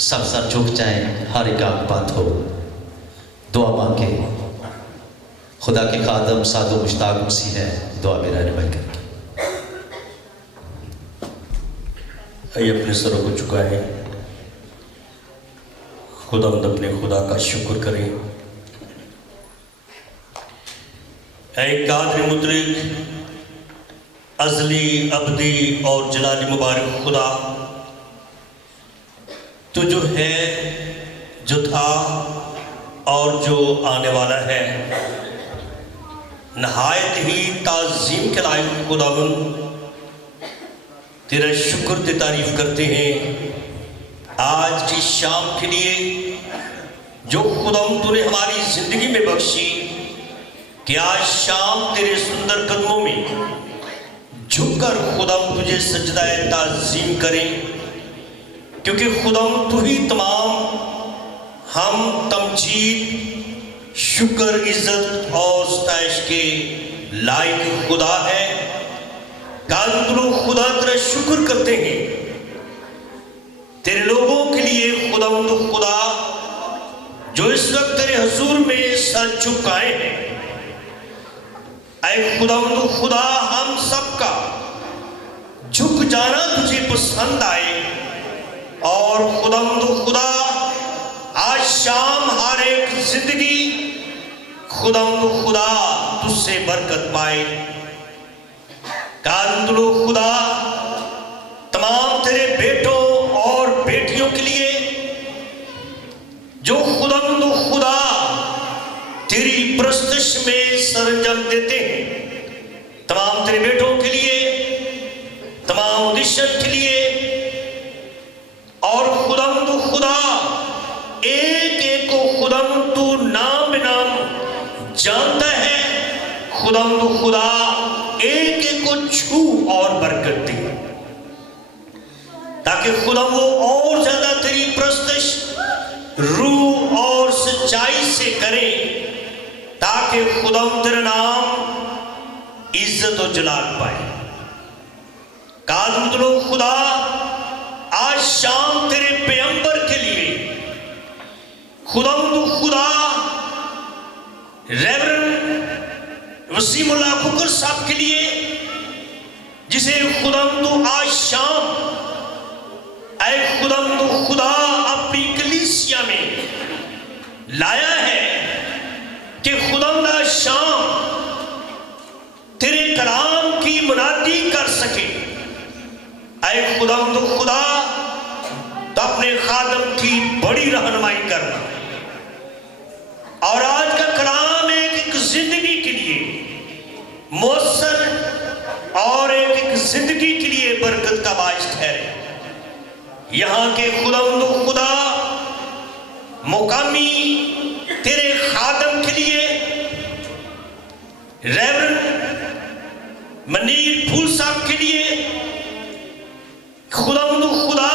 سب سر جھک جائیں، ہر ایک آنکھ بند ہو، دعا مانگے۔ خدا کے خادم سعد و مشتاق مسیح ہے، دعا میں رہنمائی کر کے۔ آئیے اپنے سروں کو جھکائیں، خداوند اپنے خدا کا شکر کریں۔ اے قادر مطلق، ازلی، ابدی اور جلالی مبارک خدا، تو جو ہے، جو تھا اور جو آنے والا ہے، نہایت ہی تعظیم کے لائق خداوند، تیرا شکر تے تعریف کرتے ہیں آج کی شام کے لیے جو خداوند تو نے ہماری زندگی میں بخشی، کہ آج شام تیرے سندر قدموں میں جھک کر خداوند تجھے سجدہ تعظیم کریں، کیونکہ خداوند تو ہی تمام ہم تمجید، شکر، عزت اور ستائش کے لائق خدا ہے۔ قادر خدا تیرا شکر کرتے ہیں تیرے لوگوں کے لیے خداوند خدا جو اس وقت تیرے حضور میں سر جھکائے ہیں۔ اے خداوند خدا، ہم سب کا جھک جانا تجھے پسند آئے، اور خداوند خدا آج شام ہر ایک زندگی خداوند خدا تجھ سے برکت پائے۔ قادر خدا، تمام تیرے بیٹوں اور بیٹیوں کے لیے جو خداوند خدا تیری پرستش میں سرانجام دیتے ہیں، تمام تیرے بیٹوں کے لیے، تمام آڈیشن کے لیے، اور خداوند خدا ایک ایک کو خداوند تو نام بنام جانتا ہے۔ خداوند خدا ایک ایک کو چھو اور برکت دے، تاکہ خدا وہ اور زیادہ تیری پرستش روح اور سچائی سے کرے، تاکہ خدا تیرا نام عزت و جلال پائے۔ قادر خدا، آج شام تیرے پیغمبر کے لیے خداوند خدا ریورنڈ وسیم اللہ بکر صاحب کے لیے، جسے خداوند آج شام اے خداوند خدا اپنی کلیسیا میں لایا ہے، کہ خداوند آج شام تیرے کلام کی منادی کر سکے۔ اے خداوند خدا، تو اپنے خادم کی بڑی رہنمائی کرنا، اور آج کا کلام ایک زندگی کے لیے مؤثر اور ایک زندگی کے لیے برکت کا باعث ٹھہرے۔ یہاں کے خداوند خدا مقامی تیرے خادم کے لیے ریورنڈ منیر پھول صاحب کے لیے خداوند خدا،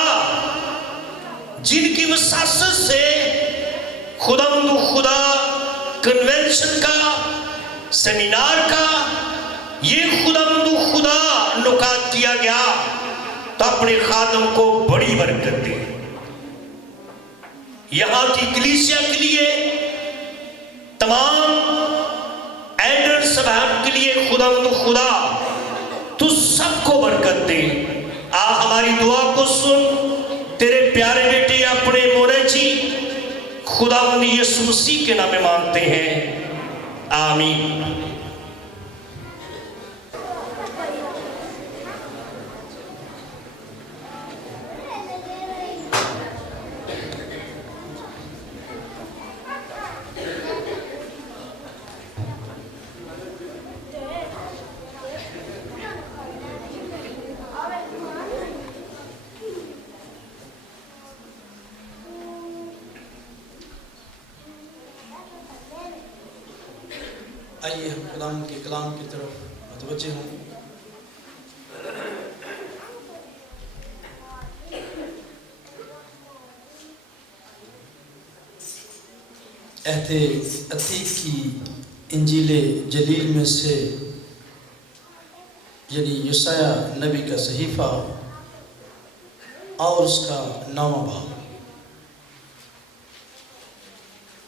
جن کی وساست سے خداوند خدا کنونشن کا، سیمینار کا یہ خداوند خدا انعقاد کیا گیا، تو اپنے خادم کو بڑی برکت دے۔ یہاں کی کلیسیا کے لیے، تمام ایڈر صاحب کے لیے خداوند خدا تو سب کو برکت دے۔ ہماری دعا کو سن، تیرے پیارے بیٹے اپنے مولا جی خداوند یسوع مسیح کے نام میں مانگتے ہیں، آمین۔ آئیے ہم خداوند کے کلام کی طرف متوجہ ہوں۔ عہد عتیق کی انجیل جلیل میں سے، یعنی یسایہ نبی کا صحیفہ اور اس کا 9واں باب،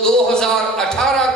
2018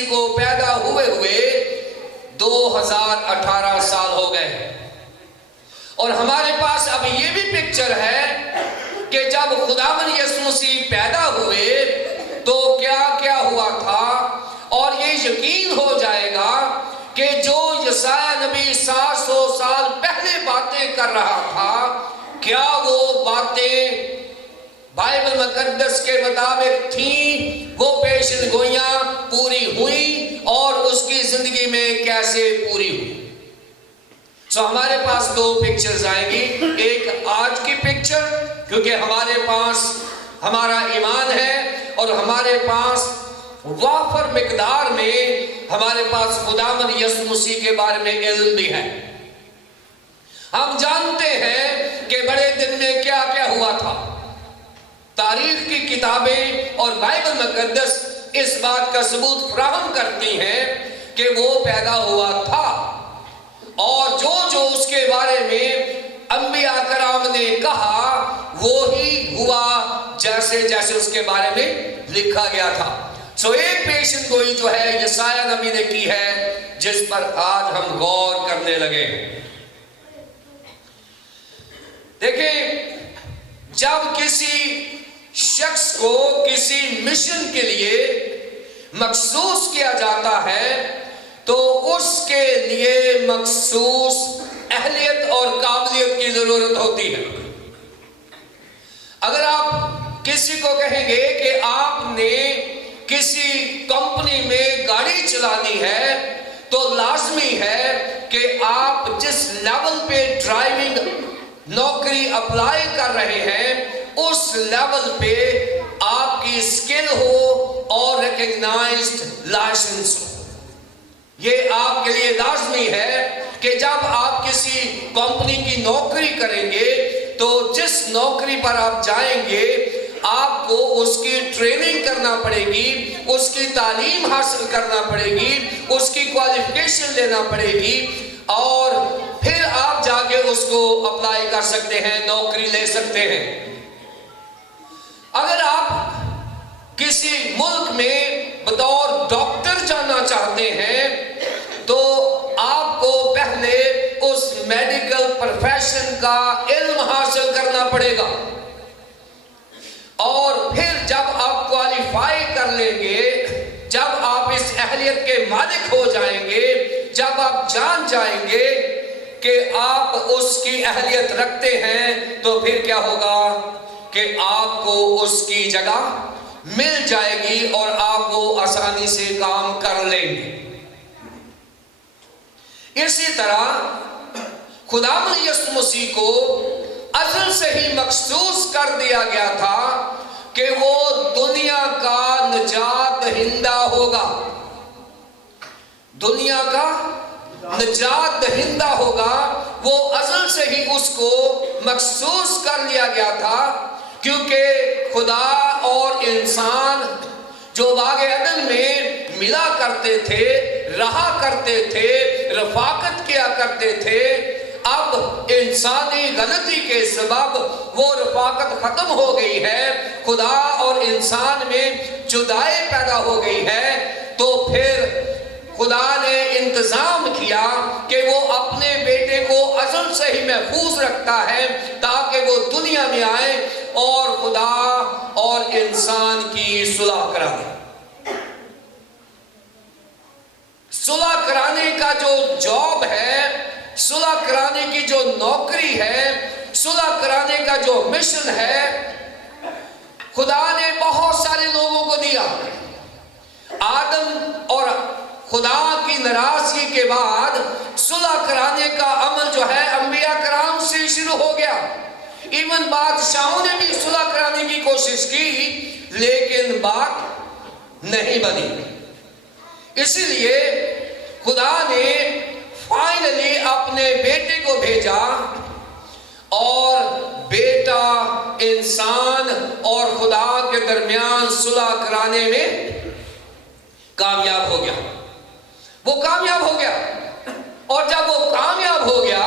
مسیح کو پیدا ہوئے 2018 سال ہو گئے، اور ہمارے پاس اب یہ بھی پکچر ہے کہ جب خداوند یسوع مسیح پیدا ہوئے تو کیا کیا ہوا تھا، اور یہ یقین ہو جائے گا کہ جو یسایہ نبی 700 سال پہلے باتیں کر رہا تھا، کیا وہ باتیں بائبل مقدس کے مطابق تھیں، وہ پیشن گوئیاں پوری ہوئی اور اس کی زندگی میں کیسے پوری ہوئی۔ سو ہمارے پاس 2 پکچرز آئیں گی، ایک آج کی پکچر، کیونکہ ہمارے پاس ہمارا ایمان ہے اور ہمارے پاس وافر مقدار میں ہمارے پاس خداوند یسوع مسیح کے بارے میں علم بھی ہے۔ ہم جانتے ہیں کہ بڑے دن میں کیا کیا ہوا تھا۔ تاریخ کی کتابیں اور بائبل مقدس اس بات کا ثبوت فراہم کرتی ہیں کہ وہ پیدا ہوا تھا، اور جو اس کے بارے میں انبیاء کرام نے کہا وہی ہوا جیسے جیسے اس کے بارے میں لکھا گیا تھا۔ سو ایک پیشن گوئی جو ہے یسایہ نبی نے کی ہے، جس پر آج ہم غور کرنے لگے۔ دیکھیں، جب کسی شخص کو کسی مشن کے لیے مخصوص کیا جاتا ہے تو اس کے لیے مخصوص اہلیت اور قابلیت کی ضرورت ہوتی ہے۔ اگر آپ کسی کو کہیں گے کہ آپ نے کسی کمپنی میں گاڑی چلانی ہے تو لازمی ہے کہ آپ جس لیول پہ ڈرائیونگ نوکری اپلائی کر رہے ہیں اس لیول پہ آپ کی اسکل ہو اور ریکگنائزڈ لائسنس ہو۔ یہ آپ کے لیے لازمی ہے کہ جب آپ کسی کمپنی کی نوکری کریں گے تو جس نوکری پر آپ جائیں گے آپ کو اس کی ٹریننگ کرنا پڑے گی، اس کی تعلیم حاصل کرنا پڑے گی، اس کی کوالیفیکیشن لینا پڑے گی، اور پھر آپ جا کے اس کو اپلائی کر سکتے ہیں، نوکری لے سکتے ہیں۔ اگر آپ کسی ملک میں بطور ڈاکٹر جانا چاہتے ہیں تو آپ کو پہلے اس میڈیکل پروفیشن کا علم حاصل کرنا پڑے گا، اور پھر جب آپ کوالیفائی کر لیں گے، جب آپ اس اہلیت کے مالک ہو جائیں گے، جب آپ جان جائیں گے کہ آپ اس کی اہلیت رکھتے ہیں، تو پھر کیا ہوگا کہ آپ کو اس کی جگہ مل جائے گی اور آپ وہ آسانی سے کام کر لیں گے۔ اسی طرح خداوند یسوع مسیح کو ازل سے ہی مخصوص کر دیا گیا تھا کہ وہ دنیا کا نجات دہندہ ہوگا، دنیا کا نجات دہندہ ہوگا۔ وہ ازل سے ہی اس کو مخصوص کر لیا گیا تھا، کیونکہ خدا اور انسان جو باغ عدن میں ملا کرتے تھے، رہا کرتے تھے، رفاقت کیا کرتے تھے، اب انسانی غلطی کے سبب وہ رفاقت ختم ہو گئی ہے، خدا اور انسان میں جدائی پیدا ہو گئی ہے۔ تو پھر خدا نے انتظام کیا کہ وہ اپنے بیٹے کو ازل سے ہی محفوظ رکھتا ہے تاکہ وہ دنیا میں آئے اور خدا اور انسان کی صلح کرا دے۔ صلح کرانے کا جو جاب ہے، صلح کرانے کی جو نوکری ہے، صلح کرانے کا جو مشن ہے، خدا نے بہت سارے لوگوں کو دیا۔ آدم اور خدا کی ناراضگی کے بعد صلح کرانے کا عمل جو ہے انبیاء کرام سے شروع ہو گیا۔ ایون بادشاہوں نے بھی صلح کرانے کی کوشش کی، لیکن بات نہیں بنی۔ اسی لیے خدا نے فائنلی اپنے بیٹے کو بھیجا، اور بیٹا انسان اور خدا کے درمیان صلح کرانے میں کامیاب ہو گیا۔ وہ کامیاب ہو گیا، اور جب وہ کامیاب ہو گیا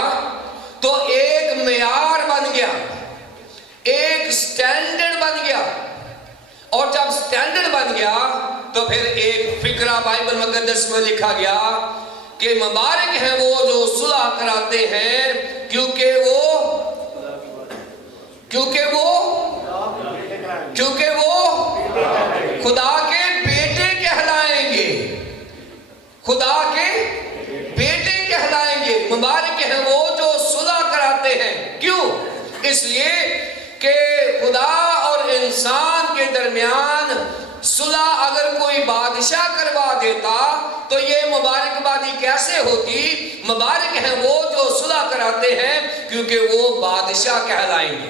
تو ایک معیار بن گیا، ایک سٹینڈرڈ بن گیا، اور جب سٹینڈرڈ بن گیا تو پھر ایک فقرہ بائبل مقدس میں لکھا گیا کہ مبارک ہیں وہ جو صلح کراتے ہیں کیونکہ وہ خدا کے بیٹے کہلائیں گے، خدا کے بیٹے کہلائیں گے۔ مبارک ہیں وہ جو صلح کراتے ہیں، کیوں؟ اس لیے کہ خدا اور انسان کے درمیان صلح اگر کوئی بادشاہ کروا دیتا تو یہ مبارکبادی کیسے ہوتی؟ مبارک ہیں وہ جو صلح کراتے ہیں کیونکہ وہ بادشاہ کہلائیں گے،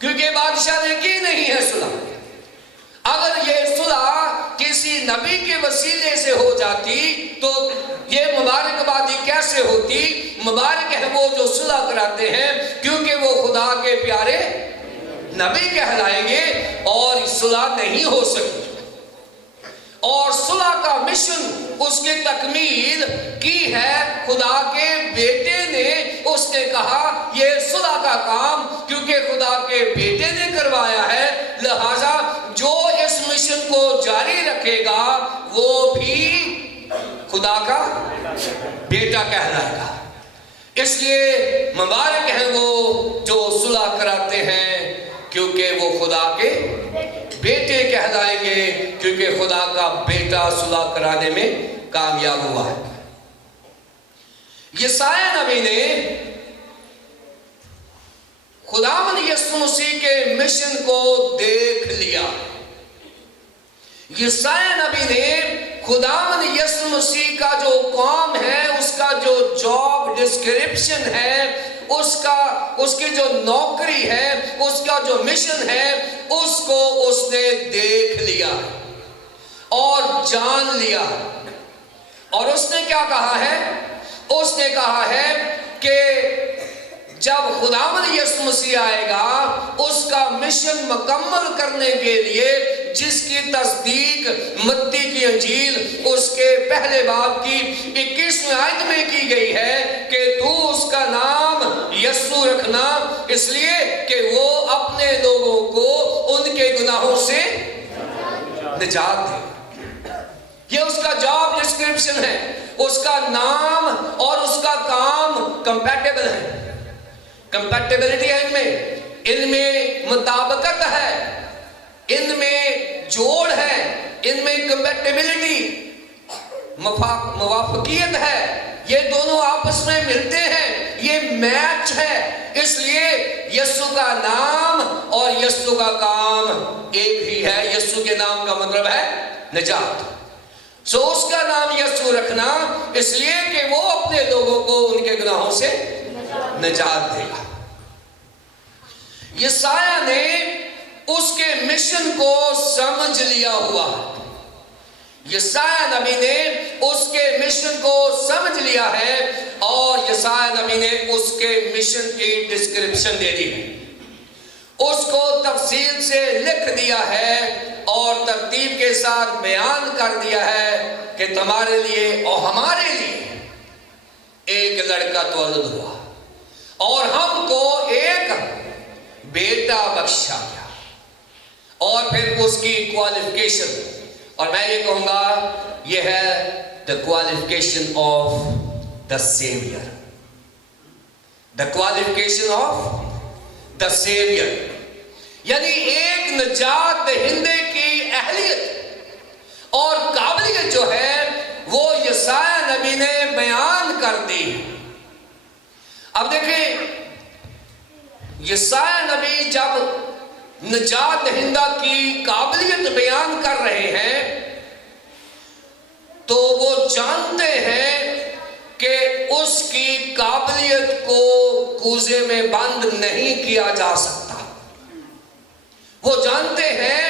کیونکہ بادشاہ نے کی نہیں ہے صلح۔ اگر یہ صلح کسی نبی کے وسیلے سے ہو جاتی تو یہ مبارکبادی کیسے ہوتی؟ مبارک ہیں وہ جو صلح کراتے ہیں کیونکہ وہ خدا کے پیارے نبی کہلائیں گے، اور صلح نہیں ہو سکتی۔ اور صلح کا مشن، اس کی تکمیل کی ہے خدا کے بیٹے نے۔ اس نے کہا یہ صلح کا کام کیونکہ خدا کے بیٹے نے کروایا ہے، لہذا جو اس مشن کو جاری رکھے گا وہ بھی خدا کا بیٹا کہلائے گا۔ اس لیے مبارک ہیں وہ جو صلح کراتے ہیں کیونکہ وہ خدا کے بیٹے کہلائیں گے، کیونکہ خدا کا بیٹا صلح کرانے میں کامیاب ہوا ہے۔ یسایہ نبی نے خداوند یسوع مسیح کے مشن کو دیکھ لیا۔ یسایہ نبی نے خداوند یسوع مسیح کا جو کام ہے، اس کا جو جاب ڈسکرپشن ہے، اس کی جو نوکری ہے، اس کا جو مشن ہے، اس کو اس نے دیکھ لیا اور جان لیا۔ اور اس نے کیا کہا ہے؟ اس نے کہا ہے کہ جب خداوند یسوع مسیح آئے گا اس کا مشن مکمل کرنے کے لیے، جس کی تصدیق متی کی انجیل اس کے پہلے باب کی 21ویں آیت میں کی گئی ہے کہ تو اس کا نام یسوع رکھنا، اس لیے کہ وہ اپنے لوگوں کو ان کے گناہوں سے نجات دے۔ یہ اس کا جاب ڈسکرپشن ہے۔ اس کا نام اور اس کا کام کمپیٹیبل ہے، کمپیٹیبلٹی ہے ان میں مطابقت ہے، ان میں جوڑ ہے، ان میں کمپیٹیبلٹی موافقیت ہے، یہ دونوں آپس میں ملتے ہیں، یہ میچ ہے۔ اس لیے یسوع کا نام اور یسوع کا کام ایک ہی ہے۔ یسوع کے نام کا مطلب ہے نجات، سو اس کا نام یسوع رکھنا اس لیے کہ وہ اپنے لوگوں کو ان کے گناہوں سے نجات دے گا۔ یسایہ نے اس کے مشن کو سمجھ لیا ہوا، یسایہ نبی نے اس کے مشن کو سمجھ لیا ہے، اور یسایہ نبی نے اس کے مشن کی ڈسکرپشن دے دی ہے، اس کو تفصیل سے لکھ دیا ہے اور ترتیب کے ساتھ بیان کر دیا ہے کہ تمہارے لیے اور ہمارے لیے ایک لڑکا تولد ہوا اور ہم کو ایک بیٹا بخشا گیا۔ اور پھر اس کی کوالیفیکیشن، اور میں یہ کہوں گا یہ ہے the qualification of the Savior, the qualification of the Savior، یعنی ایک نجات دہندے کی اہلیت اور قابلیت جو ہے وہ یسایہ نبی نے بیان کر دی۔ اب دیکھیں یسایہ نبی جب نجات دہندہ کی قابلیت بیان کر رہے ہیں تو وہ جانتے ہیں کہ اس کی قابلیت کو کوزے میں بند نہیں کیا جا سکتا۔ وہ جانتے ہیں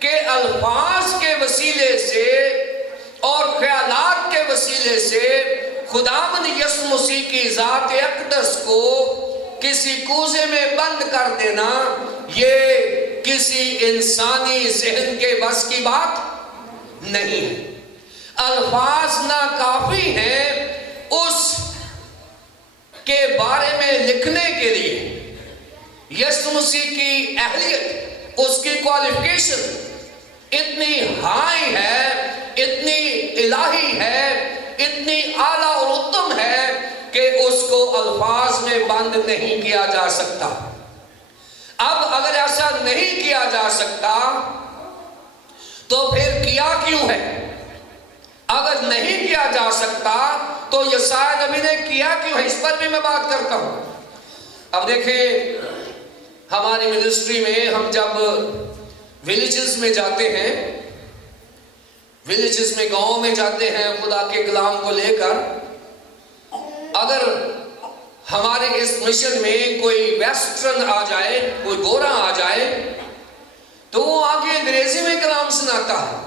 کہ الفاظ کے وسیلے سے اور خیالات کے وسیلے سے خداوند یسوع مسیح کی ذات اقدس کو کسی کوزے میں بند کر دینا یہ کسی انسانی ذہن کے بس کی بات نہیں ہے۔ الفاظ ناکافی ہیں اس کے بارے میں لکھنے کے لیے۔ یسوع مسیح کی اہلیت، اس کی کوالیفیکیشن، اتنی ہائی ہے، اتنی الہی ہے، اتنی اعلیٰ اور اتم ہے کہ اس کو الفاظ میں بند نہیں کیا جا سکتا۔ اب اگر ایسا نہیں کیا جا سکتا تو پھر کیا کیوں ہے؟ اگر نہیں کیا جا سکتا تو یسایا نبی نے کیا کیوں ہے؟ اس پر بھی میں بات کرتا ہوں۔ اب دیکھیں، ہماری منسٹری میں ہم جب ویلیجز میں جاتے ہیں، ویلیجز میں، گاؤں میں جاتے ہیں خدا کے کلام کو لے کر، اگر ہمارے اس مشن میں کوئی ویسٹرن آ جائے، کوئی گورا آ جائے، تو وہ آگے انگریزی میں کلام سناتا ہے۔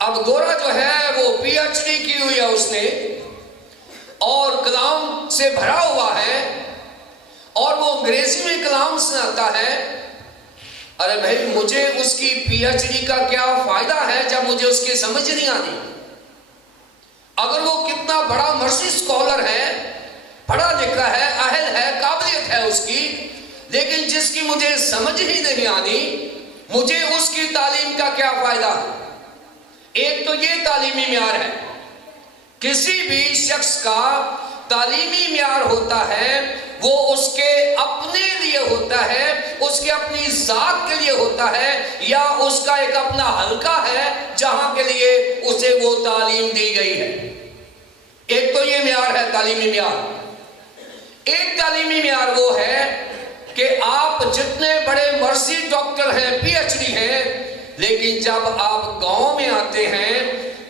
اب گورا جو ہے وہ پی ایچ ڈی کی ہوئی ہے اس نے، اور کلام سے بھرا ہوا ہے، اور وہ انگریزی میں کلام سناتا ہے۔ ارے بھائی، مجھے اس کی پی ایچ ڈی کا کیا فائدہ ہے جب مجھے اس کی سمجھ نہیں آتی؟ اگر وہ کتنا بڑا مرسی اسکالر ہے، پڑھا لکھا ہے، اہل ہے، قابلیت ہے اس کی، لیکن جس کی مجھے سمجھ ہی نہیں آنی، مجھے اس کی تعلیم کا کیا فائدہ؟ ایک تو یہ تعلیمی معیار ہے۔ کسی بھی شخص کا تعلیمی معیار ہوتا ہے، وہ اس کے اپنے لیے ہوتا ہے، اس کے اپنی ذات کے لیے ہوتا ہے، یا اس کا ایک اپنا حلقہ ہے جہاں کے لیے اسے وہ تعلیم دی گئی ہے۔ ایک تو یہ معیار ہے، تعلیمی معیار۔ ایک تعلیمی معیار وہ ہے کہ آپ جتنے بڑے مرضی ڈاکٹر ہیں، پی ایچ ڈی ہیں، لیکن جب آپ گاؤں میں آتے ہیں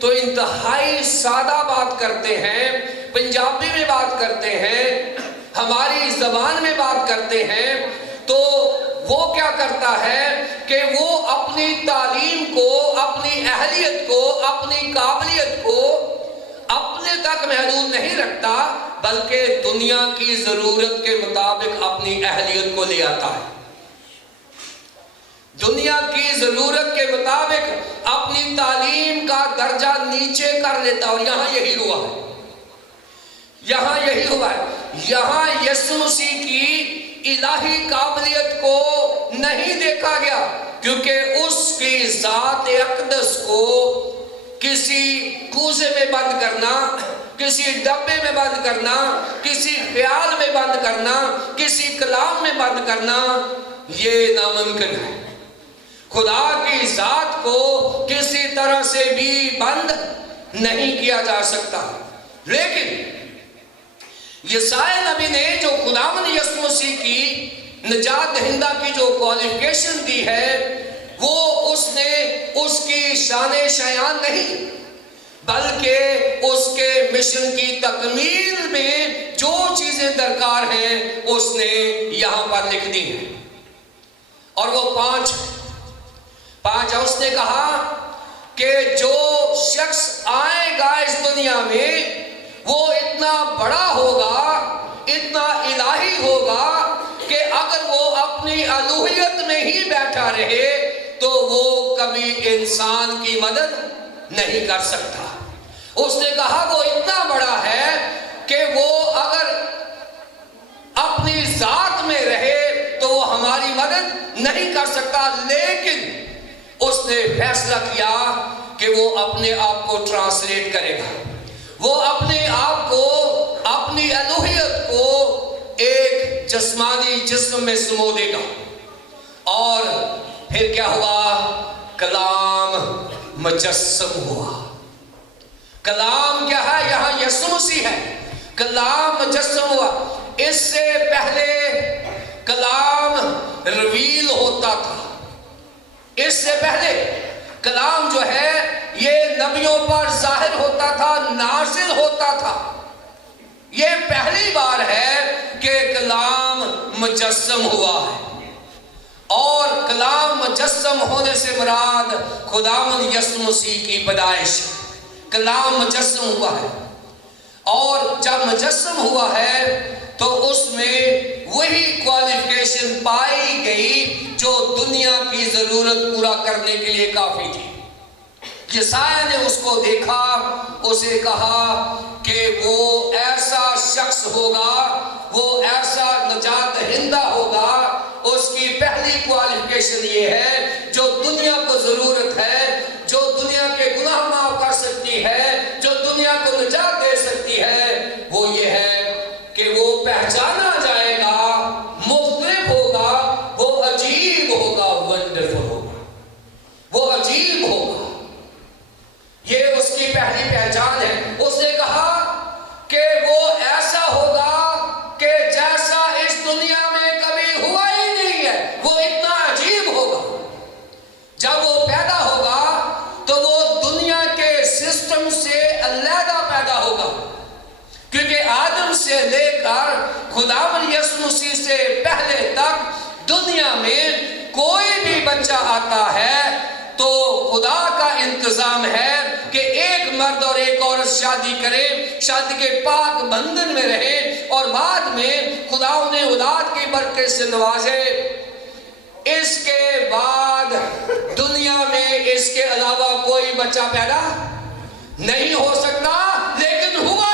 تو انتہائی سادہ بات کرتے ہیں، پنجابی میں بات کرتے ہیں، ہماری زبان میں بات کرتے ہیں، تو وہ کیا کرتا ہے کہ وہ اپنی تعلیم کو، اپنی اہلیت کو، اپنی قابلیت کو اپنے تک محدود نہیں رکھتا، بلکہ دنیا کی ضرورت کے مطابق اپنی اہلیت کو لے آتا ہے۔ دنیا کی ضرورت کے مطابق اپنی تعلیم کا درجہ نیچے کر لیتا، اور یہاں یہی ہوا ہے۔ یہاں یہی ہوا ہے۔ یہاں یسوع مسیح کی الہی قابلیت کو نہیں دیکھا گیا، کیونکہ اس کی ذات اقدس کو کسی کوزے میں بند کرنا، کسی ڈبے میں بند کرنا، کسی خیال میں بند کرنا، کسی کلام میں بند کرنا، یہ ناممکن ہے۔ خدا کی ذات کو کسی طرح سے بھی بند نہیں کیا جا سکتا۔ لیکن یسایا نبی نے جو خداوند یسوع مسیح کی نجات دہندہ کی جو کوالیفیکیشن دی ہے، وہ اس نے اس کی شان شایان نہیں، بلکہ اس کے مشن کی تکمیل میں جو چیزیں درکار ہیں اس نے یہاں پر لکھ دی ہیں، اور وہ پانچ اس نے کہا کہ جو شخص آئے گا اس دنیا میں وہ اتنا بڑا ہوگا، اتنا الہی ہوگا کہ اگر وہ اپنی الوہیت میں ہی بیٹھا رہے تو وہ کبھی انسان کی مدد نہیں کر سکتا۔ اس نے کہا وہ اتنا بڑا ہے کہ وہ اگر اپنی ذات میں رہے تو وہ ہماری مدد نہیں کر سکتا، لیکن اس نے فیصلہ کیا کہ وہ اپنے آپ کو ٹرانسلیٹ کرے گا، وہ اپنے آپ کو، اپنی الوہیت کو ایک جسمانی جسم میں سمو دے گا۔ اور پھر کیا ہوا؟ کلام مجسم ہوا۔ کلام کیا ہے؟ یہاں یسوع مسیح ہے۔ کلام مجسم ہوا۔ اس سے پہلے کلام ریویل ہوتا تھا، اس سے پہلے کلام جو ہے یہ نبیوں پر ظاہر ہوتا تھا، نازل ہوتا تھا۔ یہ پہلی بار ہے کہ کلام مجسم ہوا ہے، اور کلام مجسم ہونے سے مراد خداوند یسوع مسیح کی پیدائش۔ کلام مجسم ہوا ہے، اور جب مجسم ہوا ہے تو اس میں وہی کوالیفیکیشن پائی گئی جو دنیا کی ضرورت پورا کرنے کے لیے کافی تھی۔ یسایا نے اس کو دیکھا، اسے کہا کہ وہ ایسا شخص ہوگا، وہ ایسا نجات دہندہ ہوگا، اس کی پہلی کوالیفیکیشن کوالیفیکیشن یہ ہے جو دنیا کو ضرورت ہے، جو دنیا کے گناہ معاف کر سکتی ہے، جو دنیا کو نجات دے سکتی ہے، وہ یہ ہے کہ وہ پہچانا جائے گا، مختلف ہوگا، وہ عجیب ہوگا، ونڈرفل ہوگا، وہ عجیب ہوگا۔ یہ اس کی پہلی پہچان ہے۔ اس نے کہا کہ وہ ایسا ہوگا کہ جیسا اس دنیا میں کبھی ہوا ہی نہیں ہے، وہ اتنا عجیب ہوگا۔ جب وہ پیدا ہوگا تو وہ دنیا کے سسٹم سے علیحدہ پیدا ہوگا، کیونکہ آدم سے لے کر خداوند یسوع مسیح سے پہلے تک دنیا میں کوئی بھی بچہ آتا ہے تو خدا کا انتظام ہے کہ ایک مرد اور ایک عورت شادی کرے، شادی کے پاک بندھن میں رہے، اور بعد میں خدا انہیں اولاد کی برکت سے نوازے۔ اس کے بعد دنیا میں اس کے علاوہ کوئی بچہ پیدا نہیں ہو سکتا، لیکن ہوا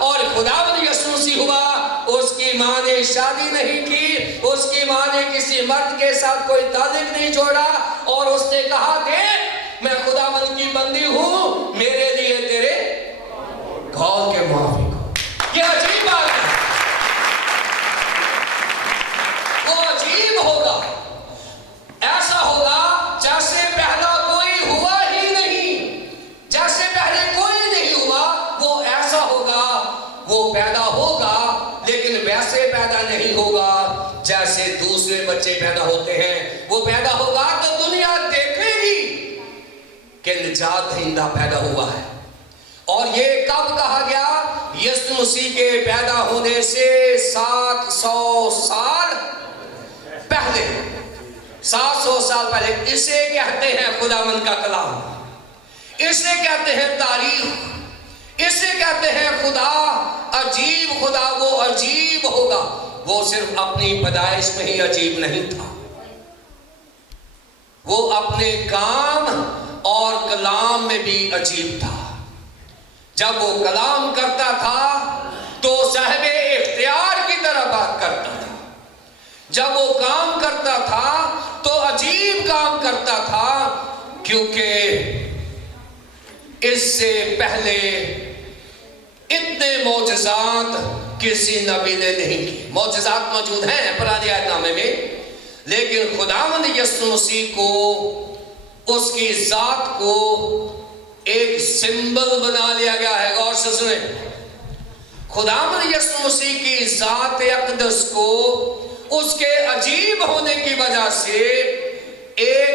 اور خداوند یسوع مسیح ہوا۔ اس کی ماں نے شادی نہیں کی، اس کی ماں نے کسی مرد کے ساتھ کوئی تعلق نہیں جوڑا، اور اس نے کہا کہ میں خداوند کی بندی ہوں، میرے لیے تیرے قول کے موافق ہو۔ یہ عجیب بات ہے، وہ عجیب ہوگا، ایسا ہوگا جیسے پہلا کوئی ہوا ہی نہیں، جیسے پہلے کوئی نہیں ہوا، وہ ایسا ہوگا، وہ پیدا ہوگا لیکن ویسے پیدا نہیں ہوگا جیسے دوسرے بچے پیدا ہوتے ہیں۔ وہ پیدا ہوگا تو دنیا دیکھے گی کہ نجات دہندہ پیدا ہوا ہے۔ اور یہ کب کہا گیا؟ یسوع مسیح کے پیدا ہونے سے 700 سال پہلے، 700 سال پہلے۔ اسے کہتے ہیں خداوند کا کلام، اسے کہتے ہیں تاریخ، اسے کہتے ہیں خدا، عجیب خدا۔ وہ عجیب ہوگا، وہ صرف اپنی پیدائش میں ہی عجیب نہیں تھا، وہ اپنے کام اور کلام میں بھی عجیب تھا۔ جب وہ کلام کرتا تھا تو صاحب اختیار کی طرح بات کرتا تھا، جب وہ کام کرتا تھا تو عجیب کام کرتا تھا، کیونکہ اس سے پہلے اتنے معجزات کسی نبی نے نہیں کیے۔ معجزات موجود ہیں پرانے عہد نامے میں، لیکن خداوند یسوع مسیح کو، اس کی ذات کو ایک سمبل بنا لیا گیا ہے۔ غور سے سنیں، خداوند یسوع مسیح کی ذات اقدس کو اس کے عجیب ہونے کی وجہ سے ایک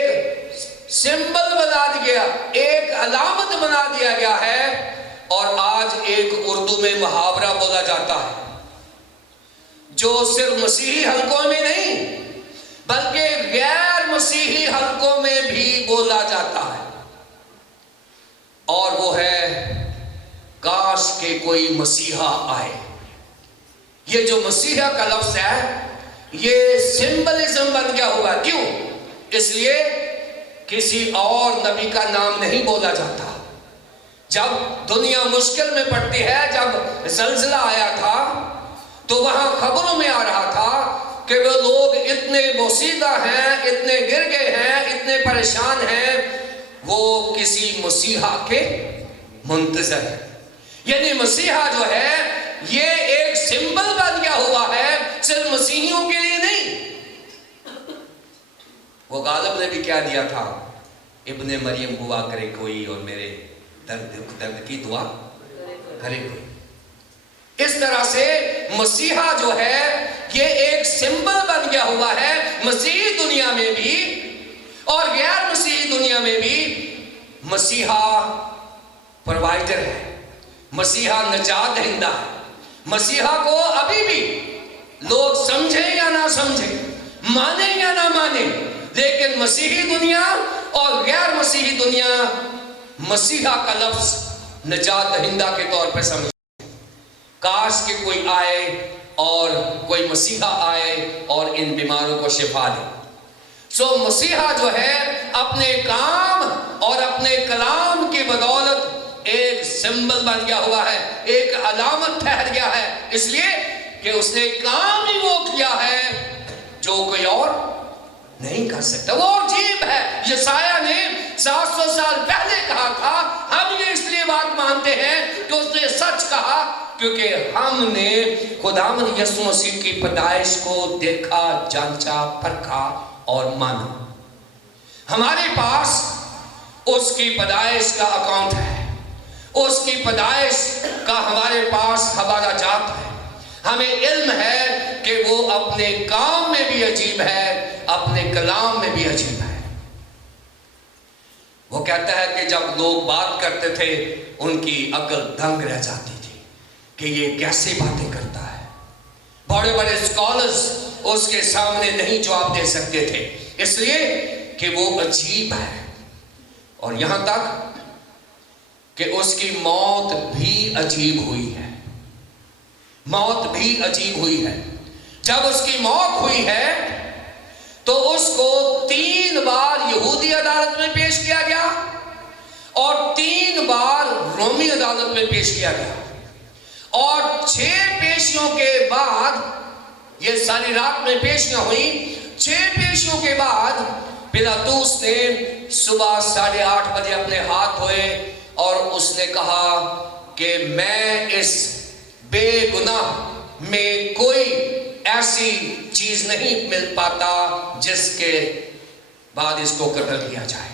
سمبل بنا دیا گیا، ایک علامت بنا دیا گیا ہے۔ اور آج ایک اردو میں محاورہ بولا جاتا ہے جو صرف مسیحی حلقوں میں نہیں بلکہ غیر مسیحی حلقوں میں بھی بولا جاتا ہے، اور وہ ہے کاش کہ کوئی مسیحا آئے۔ یہ جو مسیحا کا لفظ ہے یہ سمبلزم بن گیا ہوا۔ کیوں؟ اس لیے کسی اور نبی کا نام نہیں بولا جاتا۔ جب دنیا مشکل میں پڑتی ہے، جب زلزلہ آیا تھا تو وہاں خبروں میں آ رہا تھا کہ وہ لوگ اتنے بوسیدہ ہیں، اتنے گر گئے ہیں، اتنے پریشان ہیں، وہ کسی مسیحا کے منتظر ہیں۔ یعنی مسیحا جو ہے یہ ایک سمبل بن گیا ہوا ہے، صرف مسیحیوں کے لیے نہیں۔ وہ غالب نے بھی کیا دیا تھا؟ ابن مریم ہوا کرے کوئی اور میرے درد کی دعا کرے کوئی۔ اس طرح سے مسیحا جو ہے یہ ایک سمبل بن گیا ہوا ہے، مسیحی دنیا میں بھی اور غیر مسیحی دنیا میں بھی۔ مسیحا پروائیڈر ہے، مسیحا نجات دہندہ ہے۔ مسیحا کو ابھی بھی لوگ سمجھیں یا نہ سمجھیں، مانیں یا نہ مانیں، لیکن مسیحی دنیا اور غیر مسیحی دنیا مسیحا کا لفظ نجات دہندہ کے طور پر سمجھے۔ کاش کہ کوئی آئے اور کوئی مسیحا آئے اور ان بیماروں کو شفا دے۔ مسیحا جو ہے اپنے کام اور اپنے کلام کی بدولت ایک سمبل بن گیا ہوا ہے، ایک علامت ٹھہر گیا ہے، اس لیے کہ اس نے کام ہی وہ کیا ہے جو کوئی اور نہیں کر سکتا. وہ عجیب ہے. یسایہ نے 700 سال پہلے کہا تھا. ہم یہ اس لیے بات مانتے ہیں کہ اس نے سچ کہا کیونکہ ہم نے خداوند یسوع مسیح کی پیدائش کو دیکھا, جانچا, پرکھا اور مانا. ہمارے پاس اس کی پیدائش کا اکاؤنٹ ہے, اس کی پیدائش کا ہمارے پاس حوالہ جات ہے. ہمیں علم ہے کہ وہ اپنے کام میں بھی عجیب ہے, اپنے کلام میں بھی عجیب ہے. وہ کہتا ہے کہ جب لوگ بات کرتے تھے ان کی عقل دنگ رہ جاتی تھی کہ یہ کیسے باتیں کرتا ہے. بڑے بڑے اسکالرز اس کے سامنے نہیں جواب دے سکتے تھے, اس لیے کہ وہ عجیب ہے. اور یہاں تک کہ اس کی موت بھی عجیب ہوئی ہے. موت بھی عجیب ہوئی ہے. جب اس کی موت ہوئی ہے تو اس کو 3 بار یہودی عدالت میں پیش کیا گیا اور 3 بار رومی عدالت میں پیش کیا گیا. اور 6 پیشیوں کے بعد, یہ ساری رات میں پیشیاں ہوئی, 6 پیشیوں کے بعد پلاطوس نے صبح 8:30 بجے اپنے ہاتھ دھوئے اور اس نے کہا کہ میں اس بے گناہ میں کوئی ایسی چیز نہیں مل پاتا جس کے بعد اس کو قتل کیا جائے.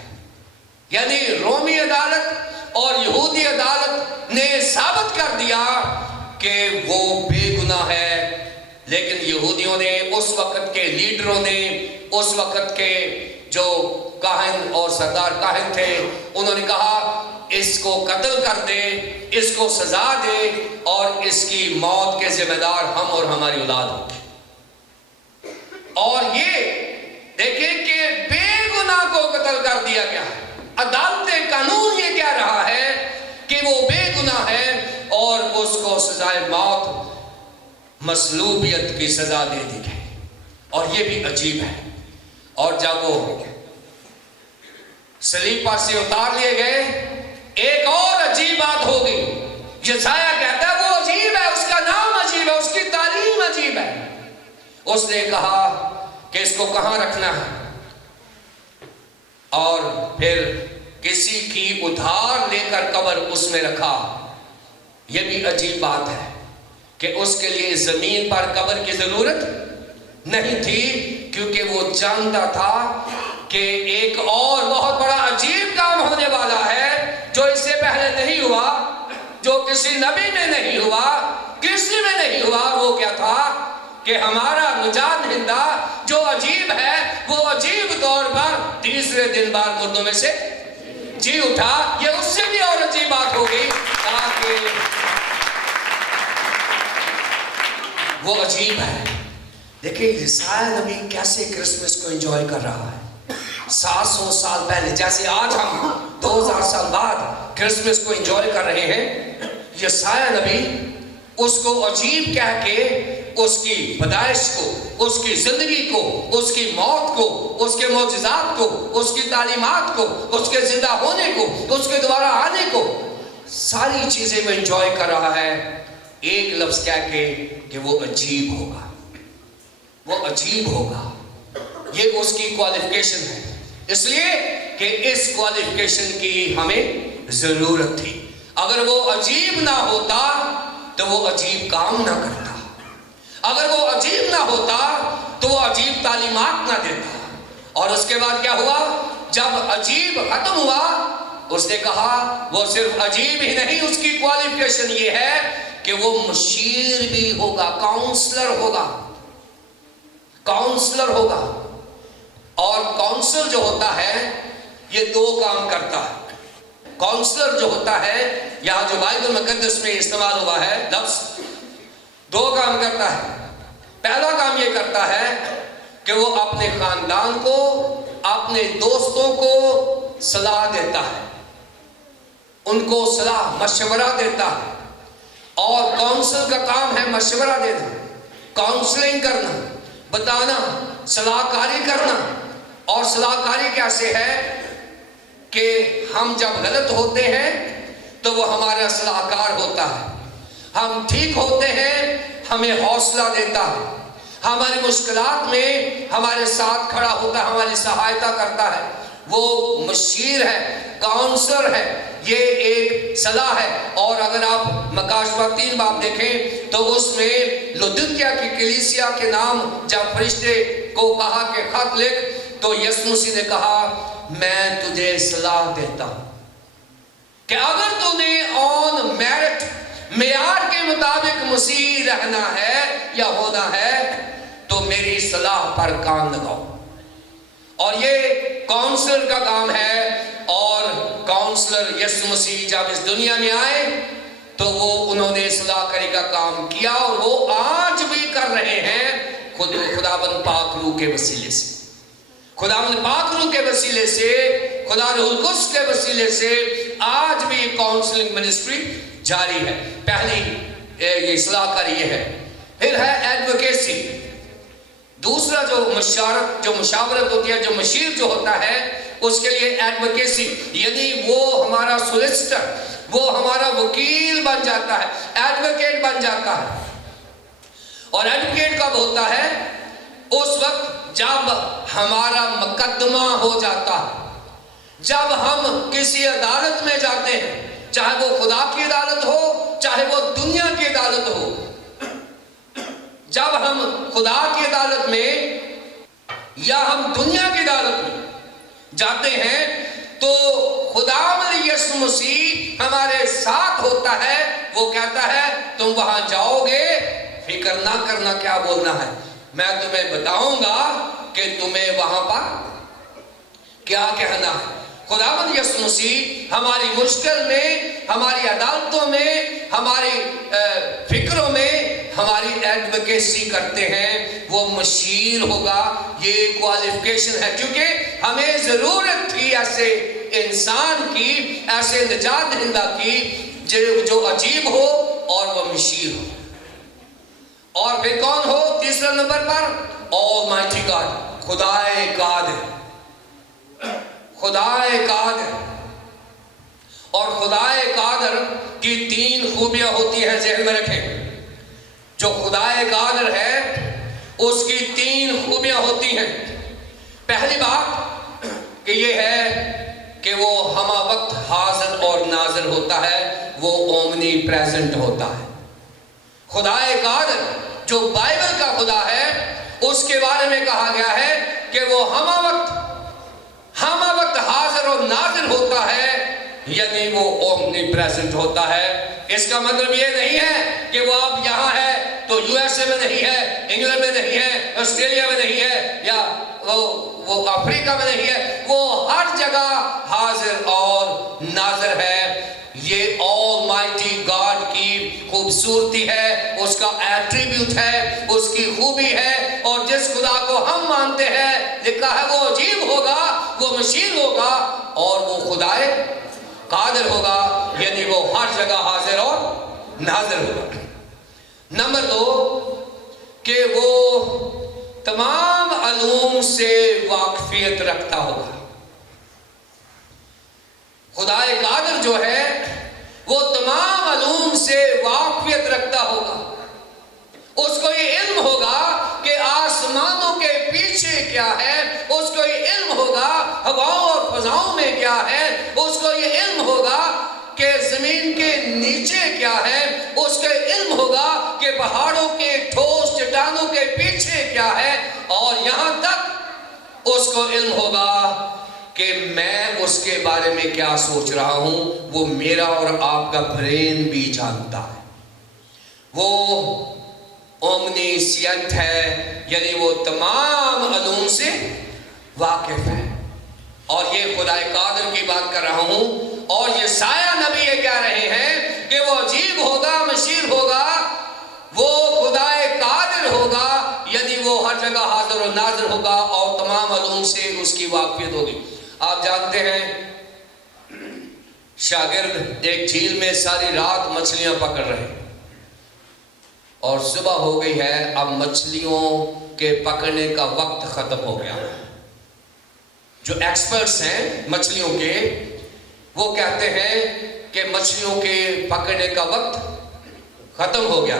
یعنی رومی عدالت اور یہودی عدالت نے ثابت کر دیا کہ وہ بے گناہ ہے. لیکن یہودیوں نے, اس وقت کے لیڈروں نے, اس وقت کے جو کاہن اور سردار کاہن تھے, انہوں نے کہا اس کو قتل کر دے, اس کو سزا دے اور اس کی موت کے ذمہ دار ہم اور ہماری اولاد ہوں. اور یہ دیکھیں کہ بے گناہ کو قتل کر دیا گیا. عدالت قانون یہ کہہ رہا ہے کہ وہ بے گناہ ہے اور اس کو سزائے موت, مصلوبیت کی سزا دے دی گئی. اور یہ بھی عجیب ہے. اور جب وہ صلیب پر سے اتار لیے گئے, ایک اور عجیب بات ہو گئی. یسایہ کہتا ہے وہ عجیب ہے, اس کا نام عجیب ہے, اس کی تعلیم عجیب ہے. اس نے کہا کہ اس کو کہاں رکھنا ہے, اور پھر کسی کی ادھار لے کر قبر اس میں رکھا. یہ بھی عجیب بات ہے کہ اس کے لیے زمین پر قبر کی ضرورت نہیں تھی, کیونکہ وہ جانتا تھا کہ ایک اور بہت بڑا عجیب کام ہونے والا ہے جو اس سے پہلے نہیں ہوا, جو کسی نبی میں نہیں ہوا, کسی میں نہیں ہوا. وہ کیا تھا کہ ہمارا نجات دہندہ جو عجیب ہے وہ عجیب طور پر تیسرے دن بعد مردوں میں سے جی اٹھا. یہ اس سے بھی اور عجیب بات ہو گئی تاکہ وہ عجیب ہے. دیکھیں یسایہ نبی کیسے کرسمس کو انجوائے کر رہا ہے. 700 سال پہلے, جیسے آج ہم 2000 سال بعد کرسمس کو انجوائے کر رہے ہیں, یسایہ نبی اس کو عجیب کہہ کے اس کی پیدائش کو, اس کی زندگی کو, اس کی موت کو, اس کے معجزات کو, اس کی تعلیمات کو, اس کے زندہ ہونے کو, اس کے دوبارہ آنے کو, ساری چیزیں وہ انجوائے کر رہا ہے. ایک لفظ کہہ کے کہ وہ عجیب ہوگا, وہ عجیب ہوگا. یہ اس کی کوالیفیکیشن ہے, اس لیے کہ اس کوالیفیکیشن کی ہمیں ضرورت تھی. اگر وہ عجیب نہ ہوتا تو وہ عجیب کام نہ کرتا, اگر وہ عجیب نہ ہوتا تو وہ عجیب تعلیمات نہ دیتا. اور اس کے بعد کیا ہوا, جب عجیب ختم ہوا اس نے کہا وہ صرف عجیب ہی نہیں, اس کی کوالیفیکیشن یہ ہے کہ وہ مشیر بھی ہوگا, کاؤنسلر ہوگا, کاؤنسلر ہوگا. اور کاؤنسل جو ہوتا ہے یہ 2 کام کرتا ہے. کاؤنسلر جو ہوتا ہے, یہاں جو بائبل مقدس میں استعمال ہوا ہے لفظ, 2 کام کرتا ہے. پہلا کام یہ کرتا ہے کہ وہ اپنے خاندان کو, اپنے دوستوں کو صلاح دیتا ہے, ان کو صلاح مشورہ دیتا ہے. اور کاؤنسل کا کام ہے مشورہ دینا, کاؤنسلنگ کرنا, بتانا, صلاح کاری کرنا. اور صلاح کاری کیسے ہے کہ ہم جب غلط ہوتے ہیں تو وہ ہمارا صلاح کار ہوتا ہے, ہم ٹھیک ہوتے ہیں ہمیں حوصلہ دیتا ہے, ہماری مشکلات میں ہمارے ساتھ کھڑا ہوتا ہے، ہماری سہایتا کرتا ہے، وہ مشیر ہے، کاؤنسلر ہے، یہ ایک صلاح ہے۔ اور اگر آپ مکاشفہ 3 باب دیکھیں تو اس میں لودکیہ کی کلیسیا کے نام جب فرشتے کو کہا کہ خط لکھ، تو یسوع مسیح نے کہا میں تجھے صلاح دیتا ہوں کہ اگر تو نے آن میرٹ، معیار کے مطابق مسیح رہنا ہے یا ہونا ہے تو میری صلاح پر کام لگاؤ۔ اور یہ کاؤنسلر کا کام ہے، اور کاؤنسلر یسوع مسیح جب اس دنیا میں آئے تو وہ انہوں نے اصلاح کری کا کام کیا، اور وہ آج بھی کر رہے ہیں خداوند پاک روح کے وسیلے سے، خداوند پاک روح کے وسیلے سے، خدا روح القدس کے وسیلے سے آج بھی کاؤنسلنگ منسٹری جاری ہے۔ پہلی یہ اصلاح کاری یہ ہے۔ پھر ہے ایڈوکیسی، دوسرا جو مشاورت ہوتی ہے، جو مشیر جو ہوتا ہے، اس کے لیے ایڈوکیسی، یعنی وہ ہمارا سولیسٹر، وہ ہمارا وکیل بن جاتا ہے، ایڈوکیٹ بن جاتا ہے۔ اور ایڈوکیٹ کب ہوتا ہے؟ اس وقت جب ہمارا مقدمہ ہو جاتا ہے، جب ہم کسی عدالت میں جاتے ہیں، چاہے وہ خدا کی عدالت ہو، چاہے وہ دنیا کی عدالت ہو۔ جب ہم خدا کی عدالت میں یا ہم دنیا کی عدالت میں جاتے ہیں تو خداوند یسوع مسیح ہمارے ساتھ ہوتا ہے۔ وہ کہتا ہے تم وہاں جاؤ گے، فکر نہ کرنا کیا بولنا ہے، میں تمہیں بتاؤں گا کہ تمہیں وہاں پر کیا کہنا ہے۔ خداوند یسوع مسیح ہماری مشکل میں، ہماری عدالتوں میں، ہماری فکروں میں ہماری ایڈوکیسی کرتے ہیں۔ وہ مشیر ہوگا، یہ کوالیفیکیشن ہے، کیونکہ ہمیں ضرورت تھی ایسے انسان کی، ایسے نجات دہندہ کی جو عجیب ہو اور وہ مشیر ہو۔ اور پھر کون ہو تیسرا نمبر پر؟ آلمائٹی گاڈ، خدائے قادر، خدائے قادر۔ اور خدائے قادر کی 3 خوبیاں ہوتی ہیں، ذہن میں رکھیں۔ جو خدائے قادر ہے اس کی 3 خوبیاں ہوتی ہیں۔ پہلی بات کہ یہ ہے کہ وہ ہمہ وقت حاضر اور ناظر ہوتا ہے، وہ اومنی پریزنٹ ہوتا ہے۔ خدائے قادر جو بائبل کا خدا ہے، اس کے بارے میں کہا گیا ہے کہ وہ ہمہ وقت حاضر اور ناظر ہوتا ہے، یعنی وہ اومنی پریزنٹ ہوتا ہے۔ اس کا مطلب یہ نہیں ہے کہ وہ اب یہاں ہے تو یو ایس اے میں نہیں ہے، انگلینڈ میں نہیں ہے، آسٹریلیا میں نہیں ہے، یا وہ افریقہ میں نہیں ہے، وہ ہر جگہ حاضر اور ناظر ہے۔ یہ آلمائٹی گاڈ کی خوبصورتی ہے، اس کا ایٹریبیوٹ ہے، اس کی خوبی ہے۔ اور جس خدا کو ہم مانتے ہیں، لکھا ہے وہ عجیب ہوگا، وہ مشیر ہوگا، اور وہ خدائے قادر ہوگا، یعنی وہ ہر جگہ حاضر اور ناظر ہوگا۔ نمبر 2 کہ وہ تمام علوم سے واقفیت رکھتا ہوگا۔ خدائے قادر جو ہے وہ تمام علوم سے واقفیت رکھتا ہوگا۔ اس کو یہ علم ہوگا کہ آسمانوں کے پیچھے کیا ہے، اس کو یہ علم ہوگا ہواؤں اور فضاؤں میں کیا ہے، اس کو یہ علم ہوگا کہ زمین کے نیچے کیا ہے، اس کو علم ہوگا کہ پہاڑوں کے ٹھوس چٹانوں کے پیچھے کیا ہے، اور یہاں تک اس کو علم ہوگا کہ میں اس کے بارے میں کیا سوچ رہا ہوں، وہ میرا اور آپ کا برین بھی جانتا ہے۔ وہ اومنیسینٹ ہے، یعنی وہ تمام علوم سے واقف ہے۔ اور یہ خدائے قادر کی بات کر رہا ہوں، اور یہ سایہ نبی یہ کہہ رہے ہیں کہ وہ عجیب ہوگا، مشیر ہوگا، وہ خدائے قادر ہوگا، یعنی وہ ہر جگہ حاضر و ناظر ہوگا، اور تمام علوم سے اس کی واقفیت ہوگی۔ آپ جانتے ہیں شاگرد ایک جھیل میں ساری رات مچھلیاں پکڑ رہے ہیں، اور صبح ہو گئی ہے، اب مچھلیوں کے پکڑنے کا وقت ختم ہو گیا۔ جو ایکسپرٹس ہیں مچھلیوں کے، وہ کہتے ہیں کہ مچھلیوں کے پکڑنے کا وقت ختم ہو گیا۔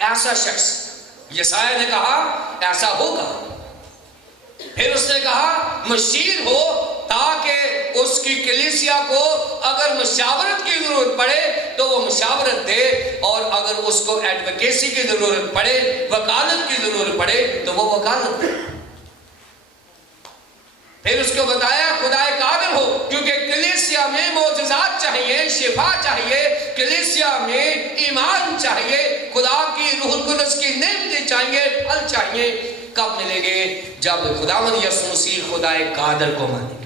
ایسا شخص، یسایہ نے کہا ایسا ہوگا. پھر اس نے کہا مشیر ہو تاکہ اس کی کلیسیا کو اگر مشاورت کی ضرورت پڑے تو وہ مشاورت دے، اور اگر اس کو ایڈوکیسی کی ضرورت پڑے، وکالت کی ضرورت پڑے تو وہ وکالت دے. پھر اس کو بتایا خدا قادر ہو، کیونکہ کلیسیا میں معجزات چاہیے، شفا چاہیے، کلیسیا میں ایمان چاہیے، خدا کی روح القدس کی نعمتیں چاہیے، پھل چاہیے. کب ملیں گے؟ جب خداوند یسوع مسیح خدا قادر کو مانیں گے.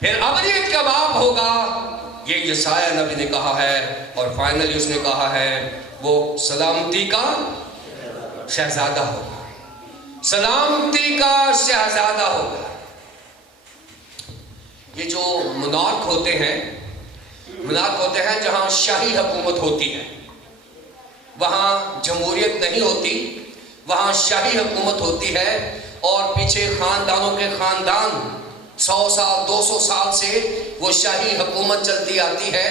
پھر ابدیت کا باب ہوگا، یہ یسایہ نبی نے کہا ہے، اور فائنلی اس نے کہا ہے وہ سلامتی کا شہزادہ ہوگا. سلامتی کا شہزادہ ہوگا. یہ جو منارک ہوتے ہیں جہاں شاہی حکومت ہوتی ہے، وہاں جمہوریت نہیں ہوتی، وہاں شاہی حکومت ہوتی ہے، اور پیچھے خاندانوں کے خاندان 100 سال 200 سال سے وہ شاہی حکومت چلتی آتی ہے.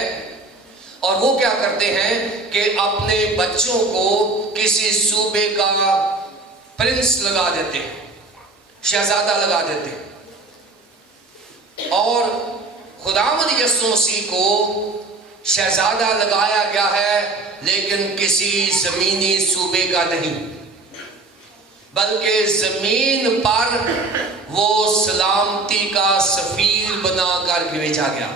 اور وہ کیا کرتے ہیں کہ اپنے بچوں کو کسی صوبے کا پرنس لگا دیتے ہیں، شہزادہ لگا دیتے ہیں. اور خداوند یسوع مسیح کو شہزادہ لگایا گیا ہے، لیکن کسی زمینی صوبے کا نہیں، بلکہ زمین پر وہ سلامتی کا سفیر بنا کر بھیجا گیا.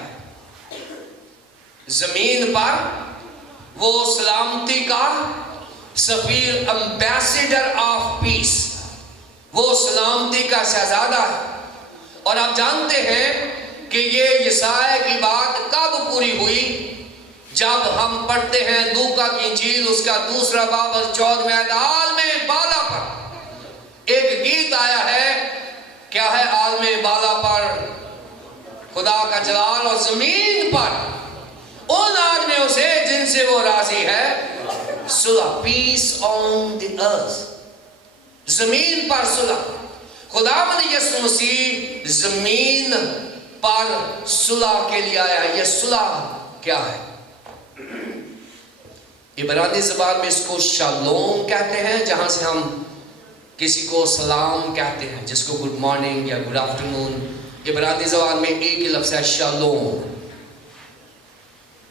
زمین پر وہ سلامتی کا سفیر، امبیسیڈر آف پیس، وہ سلامتی کا شہزادہ ہے. اور آپ جانتے ہیں کہ یہ یسایہ کی بات کب پوری ہوئی؟ جب ہم پڑھتے ہیں لوکا کی انجیل اس کا 2 باب 14 آیت، عالم بالا پر ایک گیت آیا ہے. کیا ہے عالم بالا پر خدا کا جلال، اور زمین پر ان آدمیوں سے جن سے وہ راضی ہے صلح، پیس آن دی ارتھ. زمین پر صلح. خداوند یسوع مسیح زمین پر صلح کے لیے آیا. یہ صلح کیا ہے؟ عبرانی زبان میں اس کو شالوم کہتے ہیں، جہاں سے ہم کسی کو سلام کہتے ہیں، جس کو گڈ مارننگ یا گڈ آفٹرنون. عبرانی زبان میں ایک ہی لفظ ہے شالوم،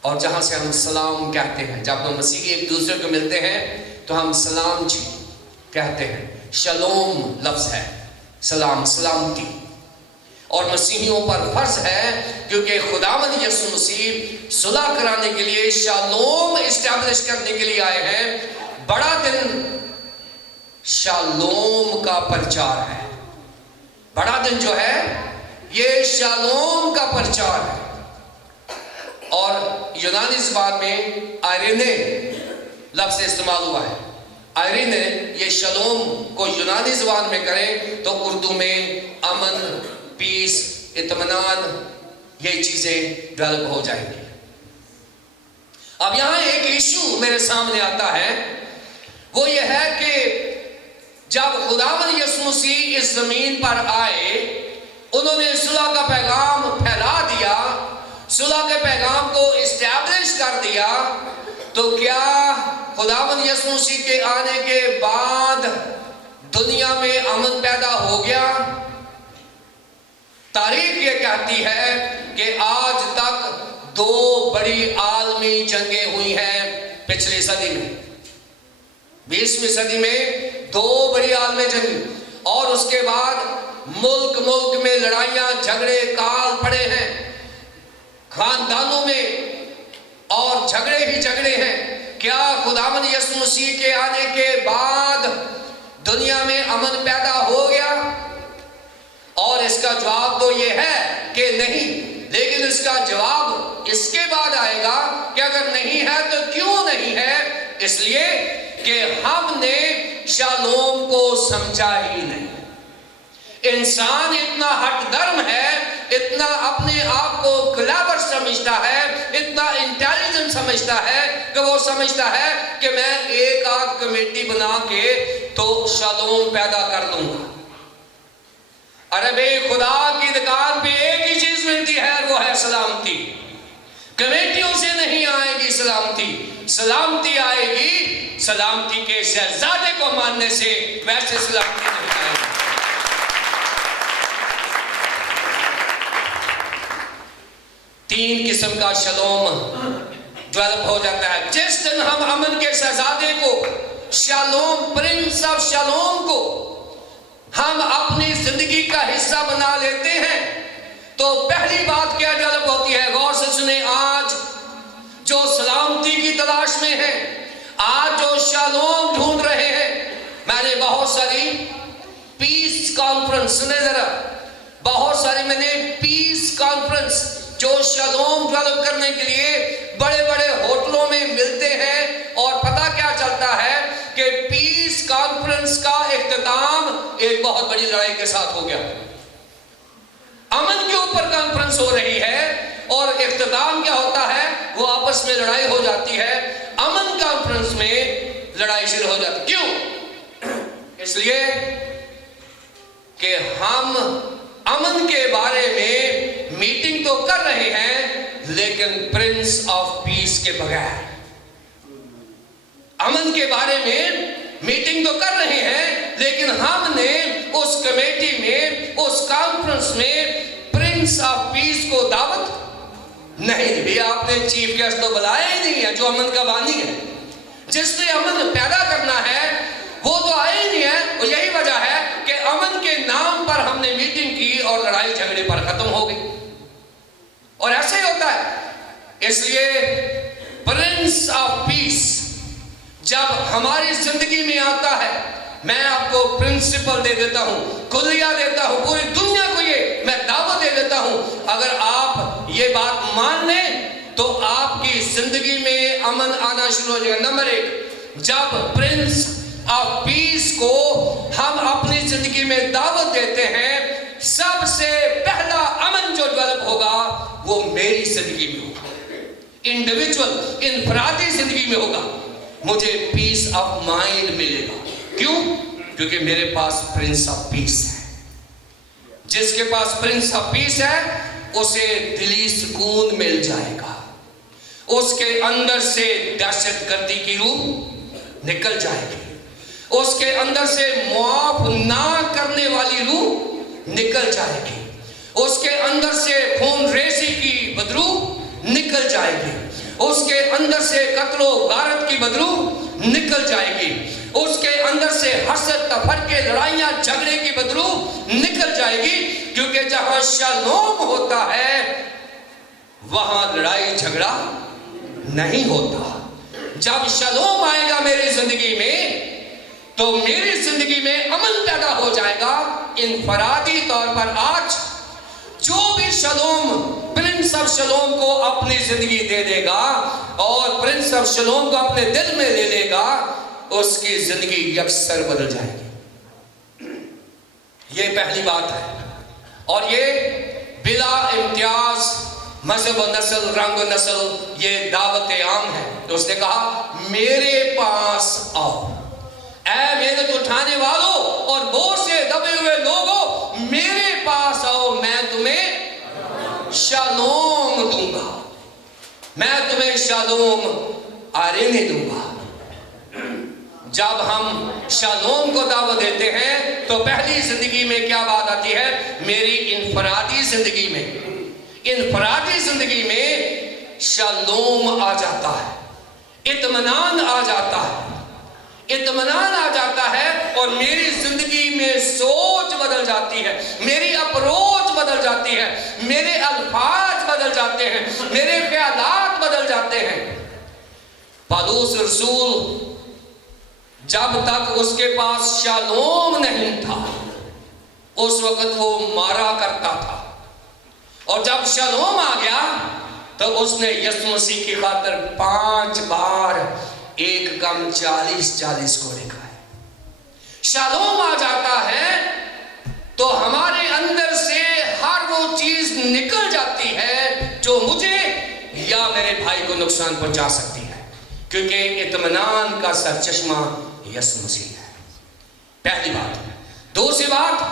اور جہاں سے ہم سلام کہتے ہیں. جب ہم مسیحی ایک دوسرے کو ملتے ہیں تو ہم سلام جی کہتے ہیں. شالوم لفظ ہے سلام، سلامتی. اور مسیحیوں پر فرض ہے، کیونکہ خداوند یسوع مسیح صلح کرانے کے لیے، شالوم اسٹیبلش کرنے کے لیے آئے ہیں. بڑا دن شالوم کا پرچار ہے. بڑا دن جو ہے یہ شالوم کا پرچار ہے. اور یونانی زبان میں آئرینے لفظ استعمال ہوا ہے. آئرینے، یہ شالوم کو یونانی زبان میں کریں تو اردو میں امن، پیس، اطمینان، یہ چیزیں ڈیولپ ہو جائیں گی. اب یہاں ایک ایشو میرے سامنے آتا ہے، وہ یہ ہے کہ جب خداوند یسوع مسیح اس زمین پر آئے، انہوں نے صلح کا پیغام پھیلا دیا، صلح کے پیغام کو اسٹیبلش کر دیا. تو کیا خداوند یسوع مسیح کے آنے کے بعد دنیا میں امن پیدا ہو گیا؟ تاریخ یہ کہتی ہے کہ آج تک 2 بڑی عالمی جنگیں ہوئی ہیں پچھلی صدی میں. 20ویں صدی میں 2 بڑی عالمی جنگیں، اور اس کے بعد ملک میں لڑائیاں جھگڑے کال پڑے ہیں، خاندانوں میں اور جھگڑے ہی جھگڑے ہیں. کیا خداوند یسوع مسیح کے آنے کے بعد دنیا میں امن پیدا ہو گیا؟ اور اس کا جواب تو یہ ہے کہ نہیں. لیکن اس کا جواب اس کے بعد آئے گا کہ اگر نہیں ہے تو کیوں نہیں ہے؟ اس لیے کہ ہم نے شالوم کو سمجھا ہی نہیں. انسان اتنا ہٹ درم ہے، اتنا اپنے آپ کو کلیور سمجھتا ہے، اتنا انٹیلیجنٹ سمجھتا ہے کہ وہ سمجھتا ہے کہ میں ایک آدھ کمیٹی بنا کے تو شالوم پیدا کر لوں گا. ارے بھئی، خدا کی دکان پہ ایک ہی چیز ملتی ہے، وہ ہے سلامتی. کمیٹیوں سے نہیں آئے گی سلامتی، سلامتی آئے گی سلامتی کے شہزادے کو ماننے سے، ویسے سلامتی نہیں آئے گی۔ تین قسم کا شالوم ڈیولپ ہو جاتا ہے۔ جس دن ہم امن کے شہزادے کو، شالوم، پرنس آف شالوم کو ہم اپنی زندگی کا حصہ بنا لیتے ہیں تو پہلی بات کیا ڈیولپ ہوتی ہے؟ غور سے سنیں، آج جو سلامتی کی تلاش میں ہیں، آج جو شالوم ڈھونڈ رہے ہیں، میں نے بہت ساری پیس کانفرنس، سنیں ذرا، بہت ساری میں نے پیس کانفرنس جو شالوم ڈیولپ کرنے کے لیے بڑے بڑے ہوٹلوں میں ملتے ہیں، اور پتہ کیا چلتا ہے کہ پیس کانفرنس کا اختتام ایک بہت بڑی لڑائی کے ساتھ ہو گیا۔ امن کے اوپر کانفرنس ہو رہی ہے اور اختتام کیا ہوتا ہے؟ وہ آپس میں لڑائی ہو جاتی ہے۔ امن کانفرنس میں لڑائی شروع ہو جاتی ہے۔ کیوں؟ اس لیے کہ ہم امن کے بارے میں میٹنگ تو کر رہے ہیں لیکن پرنس آف پیس کے بغیر۔ امن کے بارے میں میٹنگ تو کر رہے ہیں لیکن ہم نے اس کمیٹی میں، اس کانفرنس میں پرنس آف پیس کو دعوت نہیں دی۔ آپ نے چیف گیسٹ تو بلایا ہی نہیں ہے جو امن کا بانی ہے، جس نے امن پیدا کرنا ہے وہ تو آئے ہی نہیں ہے۔ اور یہی وجہ ہے کہ امن کے نام پر ہم نے میٹنگ کی اور لڑائی جھگڑے پر ختم ہو گئی، اور ایسے ہی ہوتا ہے۔ اس لیے پرنس آف پیس جب ہماری زندگی میں آتا ہے، میں آپ کو پرنسپل دے دیتا ہوں، کلیہ دیتا ہوں، پوری دنیا کو یہ میں دعوت دے دیتا ہوں، اگر آپ یہ بات مان لیں تو آپ کی زندگی میں امن آنا شروع ہو جائے گا۔ نمبر ایک، جب پرنس آف پیس کو ہم اپنی زندگی میں دعوت دیتے ہیں، سب سے پہلا امن جو ڈیولپ ہوگا وہ میری زندگی میں ہوگا، انڈیویجول، انفرادی زندگی میں ہوگا۔ مجھے پیس آف مائنڈ ملے گا۔ کیوں؟ کیونکہ میرے پاس پرنس آف پیس ہے۔ جس کے پاس پرنس آف پیس ہے اسے دلی سکون مل جائے گا، اس کے اندر سے دہشت گردی کی روح نکل جائے گی، اس کے اندر سے معاف نہ کرنے والی روح نکل جائے گی، اس کے اندر سے خون ریزی کی بدبو نکل جائے گی، اس کے اندر سے قتل و غارت کی بدبو نکل جائے گی، اس کے اندر سے حسد، تفرقے، لڑائیاں، جھگڑے کی بدبو نکل جائے گی، کیونکہ جہاں شالوم ہوتا ہے وہاں لڑائی جھگڑا نہیں ہوتا۔ جب شالوم آئے گا میری زندگی میں تو میری زندگی میں امن پیدا ہو جائے گا۔ انفرادی طور پر آج جو بھی شالوم پرنس آف شالوم کو اپنی زندگی دے دے گا اور پرنس آف شالوم کو اپنے دل میں لے لے گا، اس کی زندگی یکسر بدل جائے گی۔ یہ پہلی بات ہے، اور یہ بلا امتیاز مذہب و نسل، رنگ و نسل، یہ دعوت عام ہے۔ تو اس نے کہا میرے پاس آؤ، اے محنت اٹھانے والوں اور بوجھ سے دبے ہوئے لوگوں، میرے پاس آؤ، میں تمہیں شالوم دوں گا، میں تمہیں شالوم آرینے دوں گا۔ جب ہم شالوم کو دعوت دیتے ہیں تو پہلی زندگی میں کیا بات آتی ہے؟ میری انفرادی زندگی میں، انفرادی زندگی میں شالوم آ جاتا ہے، اطمینان آ جاتا ہے، اطمینان آ جاتا ہے، اور میری زندگی میں سوچ بدل جاتی ہے، میری اپروچ بدل جاتی ہے، میرے الفاظ بدل جاتے ہیں، میرے خیالات بدل جاتے ہیں۔ پالوس رسول جب تک اس کے پاس شالوم نہیں تھا اس وقت وہ مارا کرتا تھا، اور جب شالوم آ گیا تو اس نے یسوع مسیح کی خاطر 5 بار ایک کم 40 کو لکھا ہے۔ شالوم آ جاتا ہے تو ہمارے اندر سے ہر وہ چیز نکل جاتی ہے جو مجھے یا میرے بھائی کو نقصان پہنچا سکتی ہے، کیونکہ اطمینان کا سرچشمہ یسوع مسیح ہے۔ پہلی بات۔ دوسری بات،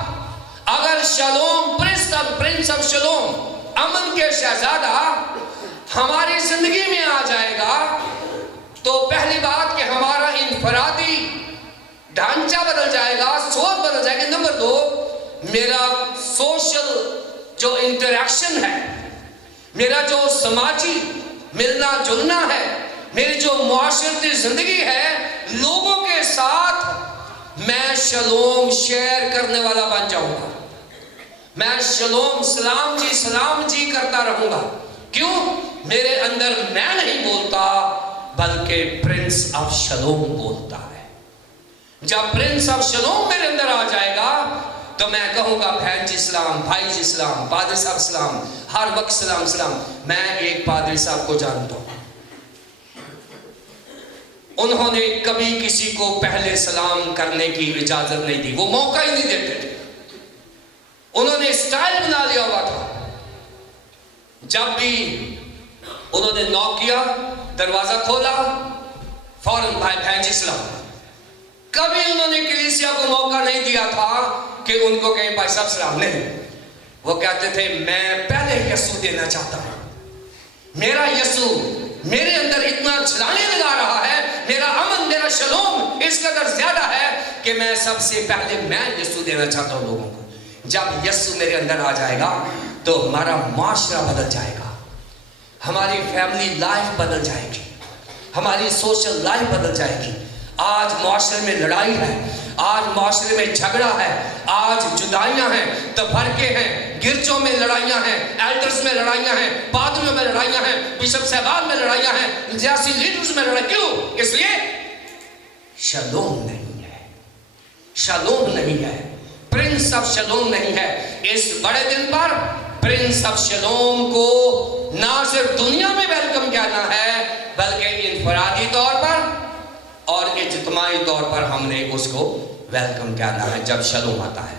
اگر شالوم، پرنس آف شالوم، امن کے شہزادہ ہماری زندگی میں آ جائے گا تو پہلی بات کہ ہمارا انفرادی ڈھانچہ بدل جائے گا، سوچ بدل جائے گی۔ نمبر 2، میرا سوشل جو انٹریکشن ہے، میرا جو سماجی ملنا جلنا ہے، میری جو معاشرتی زندگی ہے، لوگوں کے ساتھ میں شلوم شیئر کرنے والا بن جاؤں گا۔ میں شلوم سلام جی کرتا رہوں گا۔ کیوں؟ میرے اندر میں نہیں بولتا بلکہ پرنس آف شلوم بولتا ہے۔ جب پرنس آف شلوم میرے اندر آ جائے گا تو میں کہوں گا بہن جی سلام، بھائی جی سلام، پادری صاحب سلام، ہر وقت سلام سلام۔ میں ایک پادری صاحب کو جانتا ہوں، انہوں نے کبھی کسی کو پہلے سلام کرنے کی اجازت نہیں دی، وہ موقع ہی نہیں دیتے تھے۔ انہوں نے اسٹائل بنا لیا ہوا تھا، جب بھی انہوں نے نوک کیا، دروازہ کھولا، فوراً بھائی بہن جی سلام۔ کبھی انہوں نے کلیسیا کو موقع نہیں دیا تھا کہ ان کو کہیں بھائی صاحب سلام، نہیں۔ وہ کہتے تھے میں پہلے یسوع دینا چاہتا ہوں، میرا یسوع میرے اندر اتنا چھلانگیں لگا رہا ہے، میرا امن، میرا شلوم اس قدر زیادہ ہے کہ میں سب سے پہلے میں یسوع دینا چاہتا ہوں لوگوں کو۔ جب یسوع میرے اندر آ جائے گا تو ہمارا معاشرہ بدل جائے گا، ہماری فیملی لائف بدل جائے گی، ہماری سوشل لائف بدل جائے گی۔ آج معاشرے میں لڑائی ہے، آج معاشرے میں جھگڑا ہے، آج جدائیاں ہیں، تفرقے ہیں، گرجوں میں لڑائیاں ہیں، ایلڈرز میں لڑائیاں ہیں، پادریوں میں لڑائیاں ہیں، بشپ صاحبان میں لڑائیاں ہیں، سیاسی لیڈرز میں لڑائیاں۔ کیوں؟ اس لیے شلوم نہیں ہے، شلوم نہیں ہے، پرنس آف شلوم نہیں ہے۔ اس بڑے دن پر پرنس آف شلوم کو نہ صرف دنیا میں ویلکم کہنا ہے بلکہ انفرادی طور پر اور اجتماعی طور پر ہم نے اس کو ویلکم کہنا ہے جب شلوم آتا ہے۔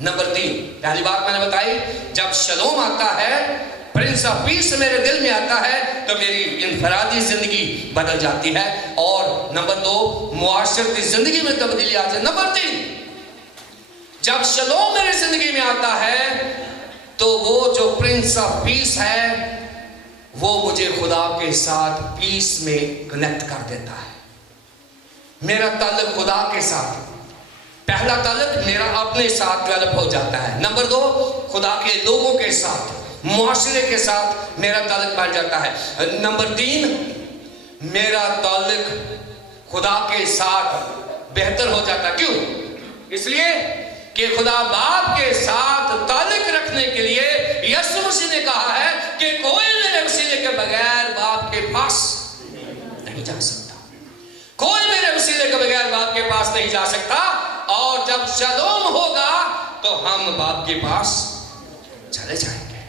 نمبر 3، پہلی بات میں نے بتائی، جب شلوم آتا ہے، پرنس آف پیس میرے دل میں آتا ہے تو میری انفرادی زندگی بدل جاتی ہے، اور نمبر 2، معاشرتی زندگی میں تبدیلی آتی ہے۔ نمبر 3، جب شلوم میری زندگی میں آتا ہے تو وہ جو پرنس آف پیس ہے وہ مجھے خدا کے ساتھ پیس میں کنیکٹ کر دیتا ہے۔ میرا تعلق خدا کے ساتھ، پہلا تعلق میرا اپنے ساتھ ڈیولپ ہو جاتا ہے۔ نمبر 2، خدا کے لوگوں کے ساتھ، معاشرے کے ساتھ میرا تعلق بن جاتا ہے۔ نمبر 3، میرا تعلق خدا کے ساتھ بہتر ہو جاتا ہے۔ کیوں؟ اس لیے کہ خدا باپ کے ساتھ تعلق رکھنے کے لیے یسوع مسیح نے کہا ہے کہ کوئی میرے وسیلے کے بغیر باپ کے پاس نہیں جا سکتا، کوئی میرے وسیلے کے بغیر باپ کے پاس نہیں جا سکتا۔ اور جب شلوم ہوگا تو ہم باپ کے پاس چلے جائیں گے۔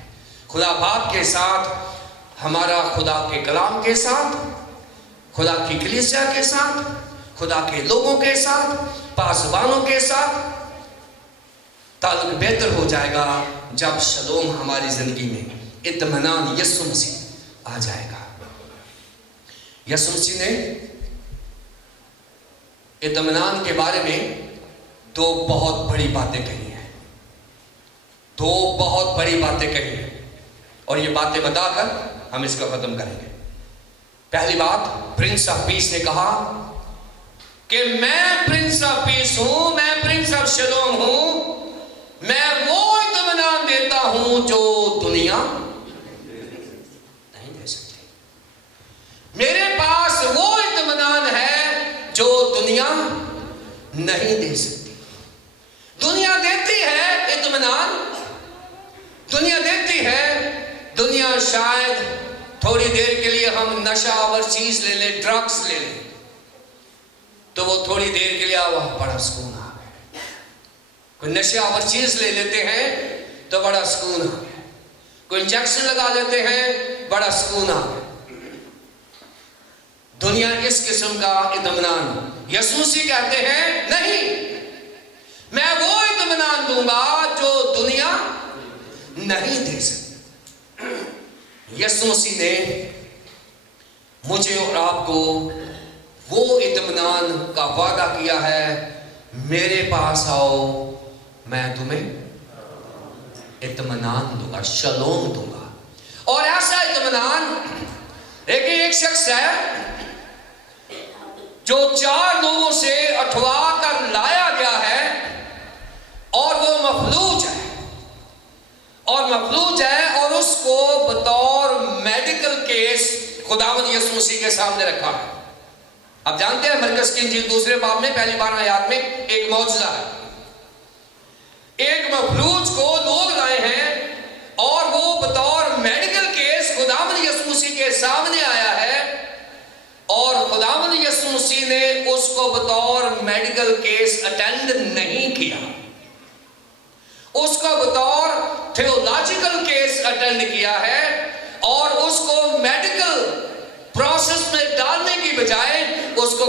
خدا باپ کے ساتھ، ہمارا خدا کے کلام کے ساتھ، خدا کی کلیسیا کے ساتھ، خدا کے لوگوں کے ساتھ، پاسبانوں کے ساتھ تعلق بہتر ہو جائے گا جب شلوم ہماری زندگی میں، اطمینان یسوع مسیح آ جائے گا۔ یسوع مسیح نے اطمینان کے بارے میں 2 بہت بڑی باتیں کہی ہیں، 2 بہت بڑی باتیں کہی ہیں، اور یہ باتیں بتا کر ہم اس کو ختم کریں گے۔ پہلی بات، پرنس آف پیس نے کہا کہ میں پرنس آف پیس ہوں، میں پرنس آف شلوم ہوں، میں وہ اطمینان دیتا ہوں جو دنیا نہیں دے سکتی۔ میرے پاس وہ اطمینان ہے جو دنیا نہیں دے سکتی۔ دنیا دیتی ہے اطمینان، دنیا دیتی ہے، دنیا شاید تھوڑی دیر کے لیے ہم نشہ آور چیز لے لیں، ڈرگس لے لیں تو وہ تھوڑی دیر کے لیے بڑا سکون آ گیا۔ کوئی نشہ آور چیز لے لیتے ہیں تو بڑا سکون آ گیا، کوئی انجیکشن لگا لیتے ہیں بڑا سکون آ گیا۔ دنیا اس قسم کا اطمینان، یسوع مسیح کہتے ہیں نہیں، میں وہ اطمینان دوں گا جو دنیا نہیں دے سکتی۔ یسوع مسیح نے مجھے اور آپ کو وہ اطمینان کا وعدہ کیا ہے، میرے پاس آؤ میں تمہیں اطمینان دوں گا، شلوم دوں گا۔ اور ایسا اطمینان دیکھیں، ایک شخص ہے جو 4 لوگوں سے اٹھوا کر لایا گیا ہے اور وہ مفلوج ہے اور اس کو بطور میڈیکل کیس خداوند یسوع مسیح کے سامنے رکھا ہے۔ آپ جانتے ہیں مرکز کی انجیل 2 باب میں پہلی 12 آیات میں ایک معجزہ ہے، ایک مفلوج کو لوگ لائے ہیں اور وہ بطور میڈیکل کیس خداوند یسوع مسیح کے سامنے آیا ہے، اور خداوند یسوع مسیح نے اس کو بطور میڈیکل کیس اٹینڈ نہیں کیا، اس کو بطور تھیولوجیکل کیس اٹینڈ کیا ہے، اور اس کو میڈیکل پروسیس میں ڈالنے کی بجائے اس کو